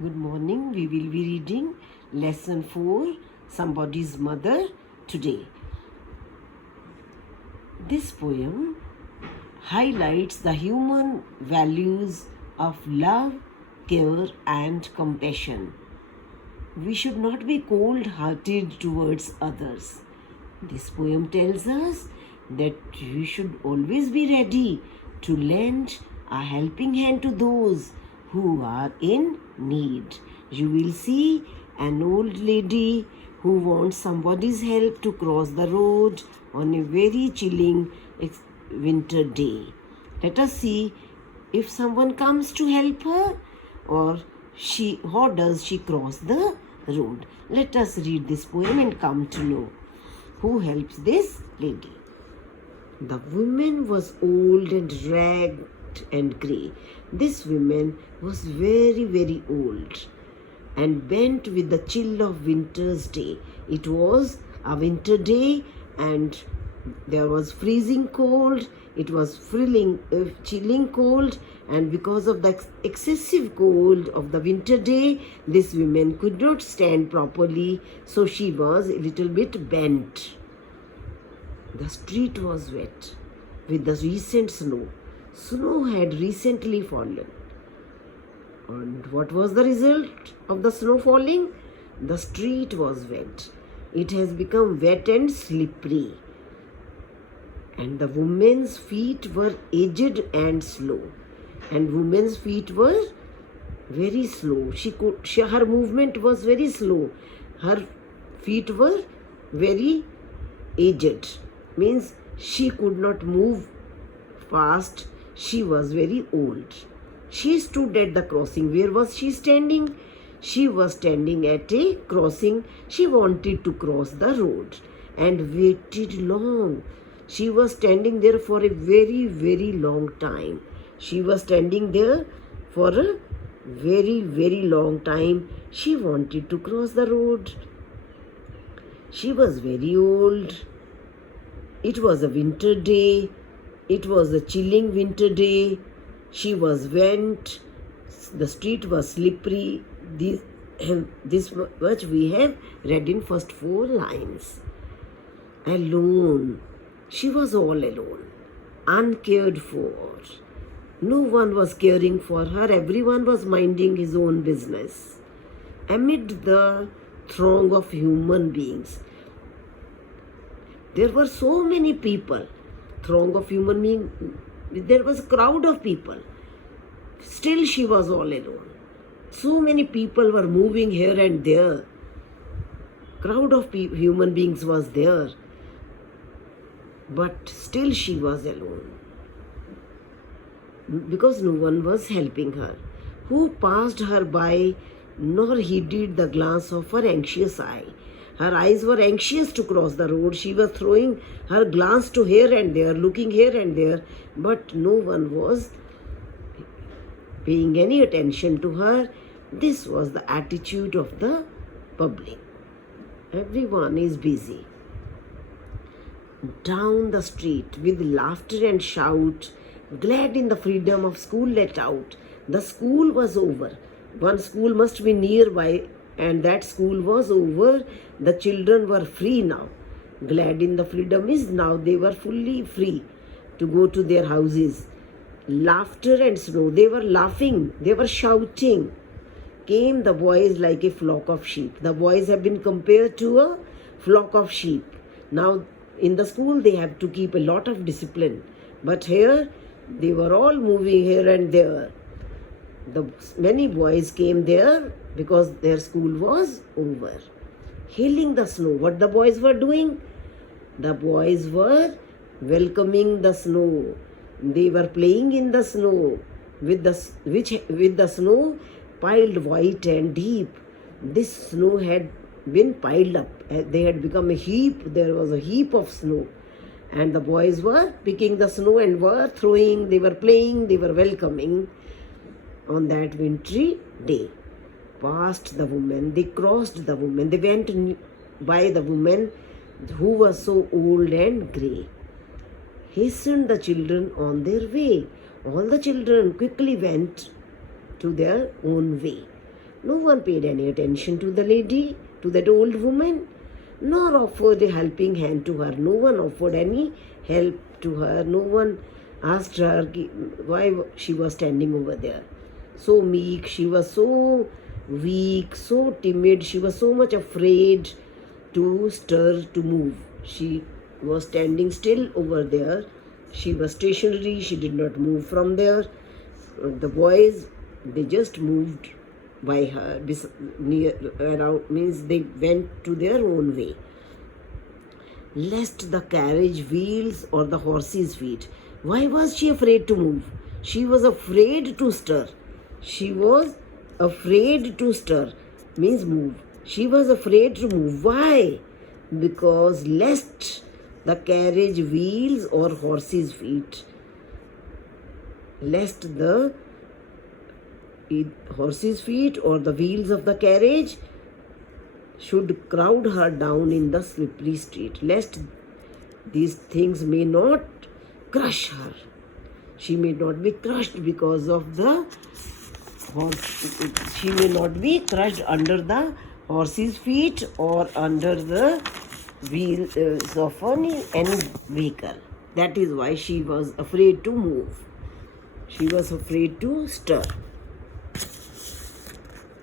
Good morning. We will be reading lesson 4, Somebody's Mother, today. This poem highlights the human values of love, care, and compassion. We should not be cold-hearted towards others. This poem tells us that we should always be ready to lend a helping hand to those who are in need. You will see an old lady who wants somebody's help to cross the road on a very chilling winter day. Let us see if someone comes to help her, or how does she cross the road. Let us read this poem and come to know who helps this lady. The woman was old and ragged and grey. This woman was very, very old and bent with the chill of winter's day. It was a winter day and there was freezing cold. It was chilling cold, and because of the excessive cold of the winter day, this woman could not stand properly, so she was a little bit bent. The street was wet with the recent snow. Snow had recently fallen. And what was the result of the snow falling? The street was wet. It has become wet and slippery. And the woman's feet were aged and slow. And woman's feet were very slow. Her movement was very slow. Her feet were very aged. Means she could not move fast. She was very old. She stood at the crossing. Where was she standing? She was standing at a crossing. She wanted to cross the road and waited long. She was standing there for a very, very long time. She was standing there for a very, very long time. She wanted to cross the road. She was very old. It was a winter day. It was a chilling winter day. She was wet. The street was slippery. This much we have read in first 4 lines. Alone. She was all alone. Uncared for. No one was caring for her. Everyone was minding his own business. Amid the throng of human beings, there were so many people. Throng of human beings. There was a crowd of people. Still she was all alone. So many people were moving here and there. Crowd of human beings was there. But still she was alone. Because no one was helping her. Who passed her by nor heeded the glance of her anxious eye. Her eyes were anxious to cross the road. She was throwing her glance to here and there, looking here and there, but no one was paying any attention to her. This was the attitude of the public. Everyone is busy. Down the street with laughter and shout, glad in the freedom of school let out. The school was over. One school must be nearby, and that school was over. The children were free now. Glad in the freedom is now they were fully free to go to their houses. Laughter and snow. They were laughing. They were shouting. Came the boys like a flock of sheep. The boys have been compared to a flock of sheep. Now in the school they have to keep a lot of discipline. But here they were all moving here and there. Many boys came there because their school was over. Hailing the snow. What the boys were doing? The boys were welcoming the snow. They were playing in the snow with the snow piled white and deep. This snow had been piled up. They had become a heap. There was a heap of snow. And the boys were picking the snow and were throwing. They were playing. They were welcoming on that wintry day. Past the woman, they crossed the woman, they went by the woman who was so old and grey. Hastened the children on their way. All the children quickly went to their own way. No one paid any attention to the lady, to that old woman, nor offered a helping hand to her. No one offered any help to her. No one asked her why she was standing over there. So meek, she was so weak, so timid, she was so much afraid to stir, to move. She was standing still over there. She was stationary, she did not move from there. The boys, they just moved by her, near around, means they went to their own way. Lest the carriage wheels or the horse's feet. Why was she afraid to move? She was afraid to stir. She was afraid to stir, means move. She was afraid to move. Why? Because lest the carriage wheels or horse's feet, lest the horse's feet or the wheels of the carriage should crowd her down in the slippery street, lest these things may not crush her. She may not be crushed because of the horse. She may not be crushed under the horse's feet or under the wheels of any vehicle. That is why she was afraid to move. She was afraid to stir.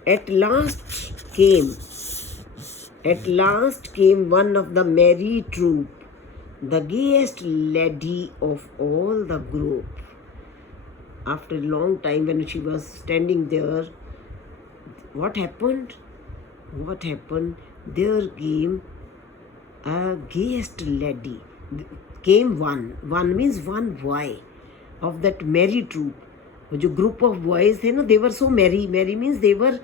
At last came one of the merry troop, the gayest lady of all the group. After a long time, when she was standing there, what happened? There came a gayest lady. Came one. One means one boy of that merry troop. जो group of boys थे ना, they were so merry. Merry means they were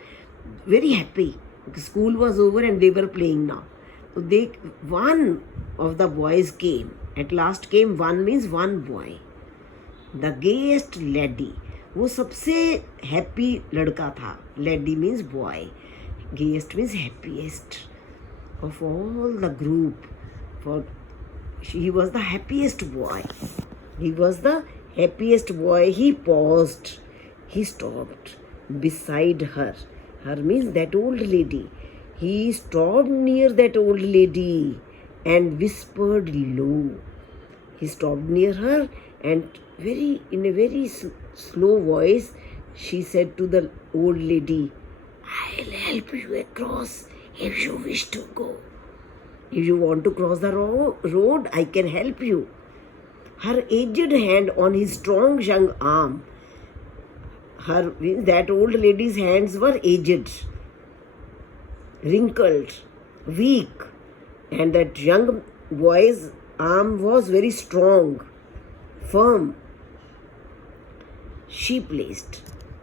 very happy. School was over and they were playing now. So one of the boys came. At last came one means one boy. The gayest lady. वो सबसे happy लड़का था. Lady means boy. Gayest means happiest of all the group. For he was the happiest boy. He was the happiest boy. He paused. He stopped beside her. Her means that old lady. He stopped near that old lady and whispered low. He stopped near her and in a very slow voice, she said to the old lady, I'll help you across if you wish to go. If you want to cross the road, I can help you. Her aged hand on his strong young arm. That old lady's hands were aged, wrinkled, weak, and that young boy's arm was very strong, firm.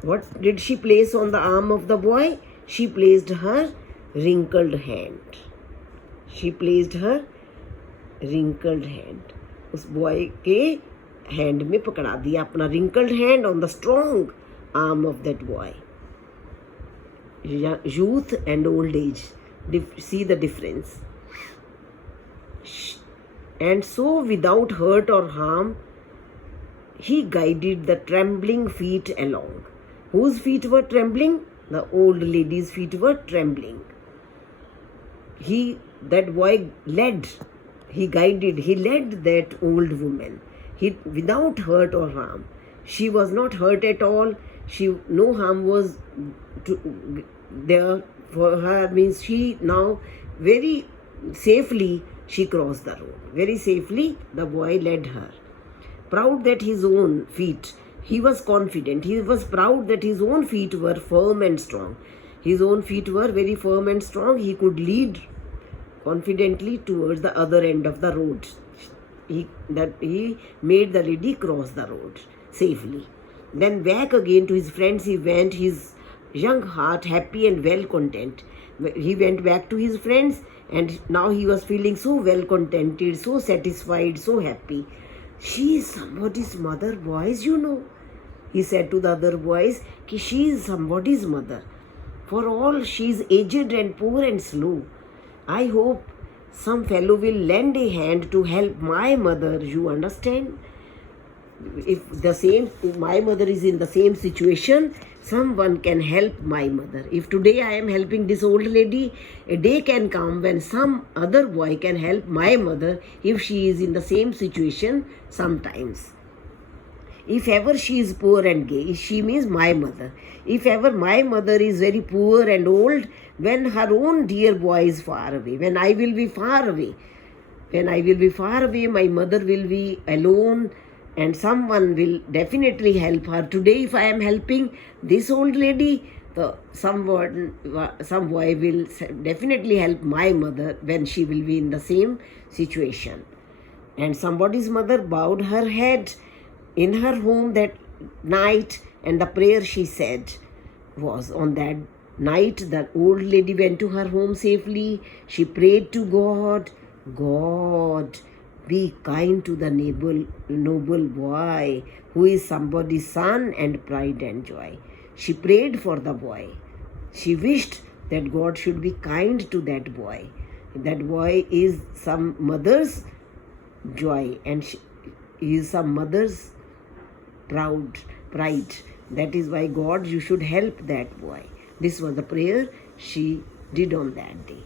What did she place on the arm of the boy? She placed her wrinkled hand. उस boy के hand में पकड़ा दिया अपना wrinkled hand on the strong arm of that boy. Youth and old age. See the difference. And so without hurt or harm, he guided the trembling feet along. Whose feet were trembling? The old lady's feet were trembling. That boy led. He led that old woman. Without hurt or harm. She was not hurt at all. No harm was there for her. Means she now very safely she crossed the road. Very safely the boy led her. Proud that his own feet, he was confident. He was proud that his own feet were firm and strong. His own feet were very firm and strong. He could lead confidently towards the other end of the road. He made the lady cross the road safely. Then back again to his friends he went, his young heart happy and well content. He went back to his friends and now he was feeling so well contented, so satisfied, so happy. She is somebody's mother, boys, you know. He said to the other boys, she is somebody's mother. For all she is aged and poor and slow. I hope some fellow will lend a hand to help my mother, you understand? if my mother is in the same situation, someone can help my mother. If today I am helping this old lady, a day can come when some other boy can help my mother if she is in the same situation sometimes. If ever she is poor and gay, she means my mother. If ever my mother is very poor and old, when her own dear boy is far away, when I will be far away, my mother will be alone, and someone will definitely help her. Today, if I am helping this old lady, some boy will definitely help my mother when she will be in the same situation. And somebody's mother bowed her head in her home that night, and the prayer she said was, on that night the old lady went to her home safely. She prayed to God, God, be kind to the noble boy who is somebody's son and pride and joy. She prayed for the boy. She wished that God should be kind to that boy. That boy is some mother's joy, and he is some mother's pride. That is why, God, you should help that boy. This was the prayer she did on that day.